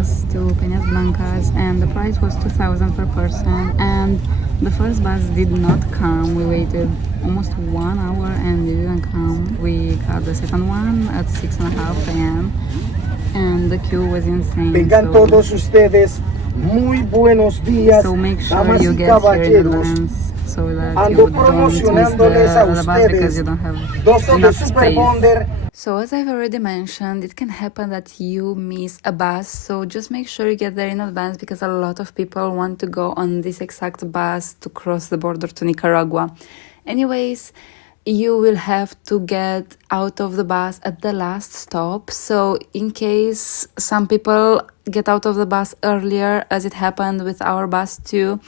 bus to Peñas Blancas, and the price was 2,000 per person. And the first bus did not come. We waited almost 1 hour and it didn't come. We got the second one at 6:30 p.m. and the queue was insane. Vengan todos ustedes, muy buenos días, So make sure damas you y get here in caballeros. advance so that Ando you don't miss promocionándoles a the bus because you ustedes don't have dos de enough Super space. Bonder. So as I've already mentioned, it can happen that you miss a bus, so just make sure you get there in advance because a lot of people want to go on this exact bus to cross the border to Nicaragua. Anyways, you will have to get out of the bus at the last stop. So in case some people get out of the bus earlier, as it happened with our bus too,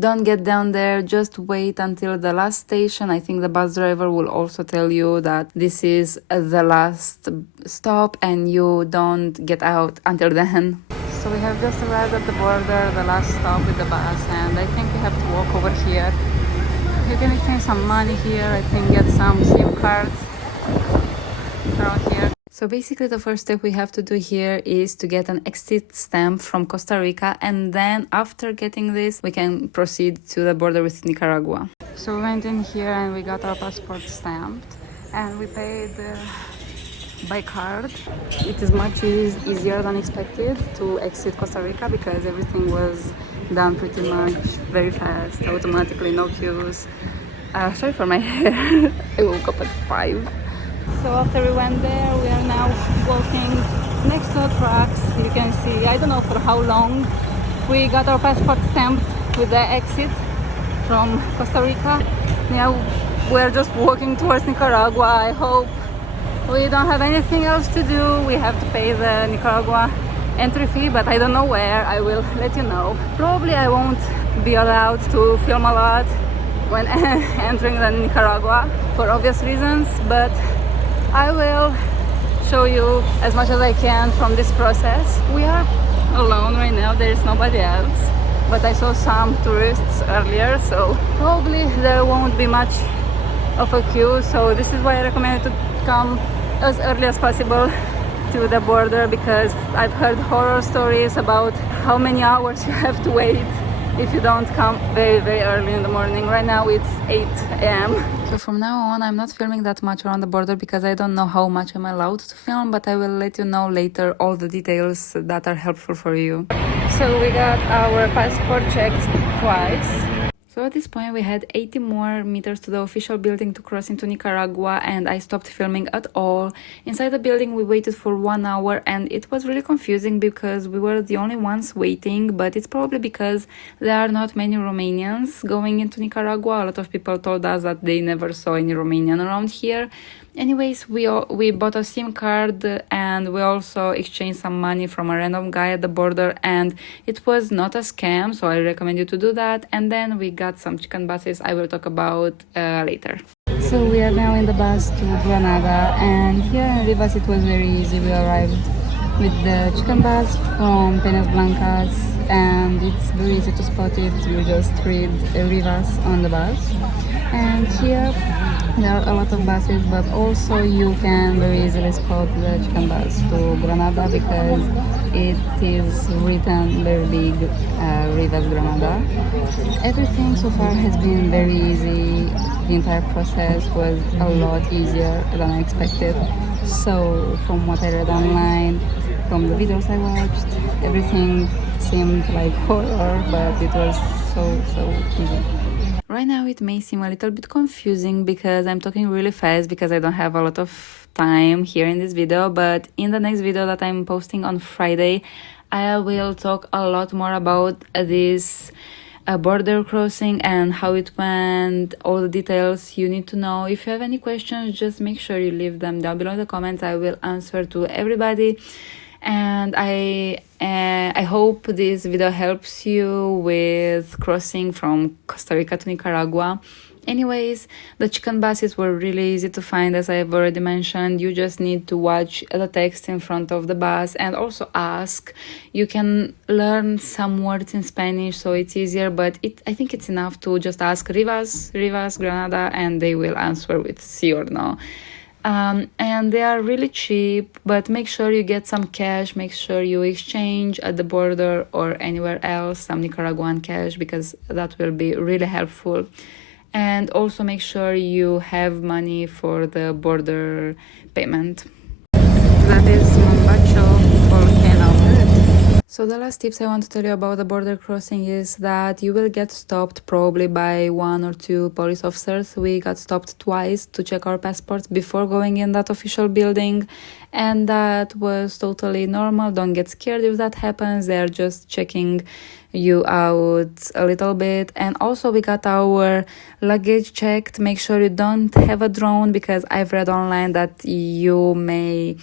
don't get down there, just wait until the last station. I think the bus driver will also tell you that this is the last stop and you don't get out until then. So we have just arrived at the border, the last stop with the bus, and I think we have to walk over here. You can exchange some money here, I think get some SIM cards around here. So basically the first step we have to do here is to get an exit stamp from Costa Rica, and then after getting this we can proceed to the border with Nicaragua. So we went in here and we got our passport stamped and we paid by card. It is much easier than expected to exit Costa Rica because everything was done pretty much very fast, automatically, no queues. Sorry for my hair. I woke up at 5. So after we went there, we are now walking next to the tracks. You can see, I don't know for how long, we got our passport stamped with the exit from Costa Rica. Now we're just walking towards Nicaragua. I hope we don't have anything else to do. We have to pay the Nicaragua entry fee, but I don't know where. I will let you know. Probably I won't be allowed to film a lot when entering the Nicaragua for obvious reasons, but I will show you as much as I can from this process. We are alone right now, there is nobody else, but I saw some tourists earlier, so probably there won't be much of a queue. So this is why I recommend you to come as early as possible to the border, because I've heard horror stories about how many hours you have to wait if you don't come very early in the morning. Right now it's 8 a.m. So from now on I'm not filming that much around the border because I don't know how much I'm allowed to film, but I will let you know later all the details that are helpful for you. So we got our passport checked twice. So at this point we had 80 more meters to the official building to cross into Nicaragua, and I stopped filming at all. Inside the building we waited for 1 hour and it was really confusing because we were the only ones waiting, but it's probably because there are not many Romanians going into Nicaragua. A lot of people told us that they never saw any Romanian around here. Anyways, we bought a SIM card and we also exchanged some money from a random guy at the border, and it was not a scam, so I recommend you to do that. And then we got some chicken buses I will talk about later. So we are now in the bus to Granada, and here in Rivas it was very easy. We arrived with the chicken bus from Penas Blancas and it's very easy to spot it. You just read Rivas on the bus. And here there are a lot of buses, but also you can very easily spot the chicken bus to Granada because it is written very big, Rivas Granada. Everything so far has been very easy. The entire process was a lot easier than I expected. So from what I read online, from the videos I watched, everything seemed like horror, but it was so easy. Right now it may seem a little bit confusing because I'm talking really fast because I don't have a lot of time here in this video, but in the next video that I'm posting on Friday, I will talk a lot more about this border crossing and how it went, all the details you need to know. If you have any questions, just make sure you leave them down below in the comments. I will answer to everybody. And I hope this video helps you with crossing from Costa Rica to Nicaragua. Anyways, the chicken buses were really easy to find, as I've already mentioned. You just need to watch the text in front of the bus and also ask. You can learn some words in Spanish, so it's easier, but I think it's enough to just ask Rivas, Granada, and they will answer with sí or no. And they are really cheap, but make sure you get some cash, make sure you exchange at the border or anywhere else some Nicaraguan cash, because that will be really helpful. And also make sure you have money for the border payment. That is Mombacho Volcano. So the last tips I want to tell you about the border crossing is that you will get stopped probably by 1 or 2 police officers. We got stopped twice to check our passports before going in that official building, and that was totally normal. Don't get scared if that happens. They're just checking you out a little bit. And also we got our luggage checked. Make sure you don't have a drone, because I've read online that you may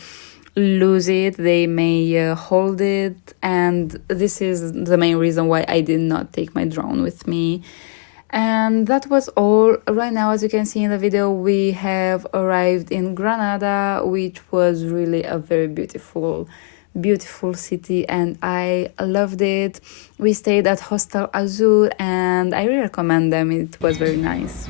lose it, they may hold it, and this is the main reason why I did not take my drone with me. And that was all. Right now, as you can see in the video, we have arrived in Granada, which was really a very beautiful city, and I loved it. We stayed at Hostel Azul, and I really recommend them. It was very nice.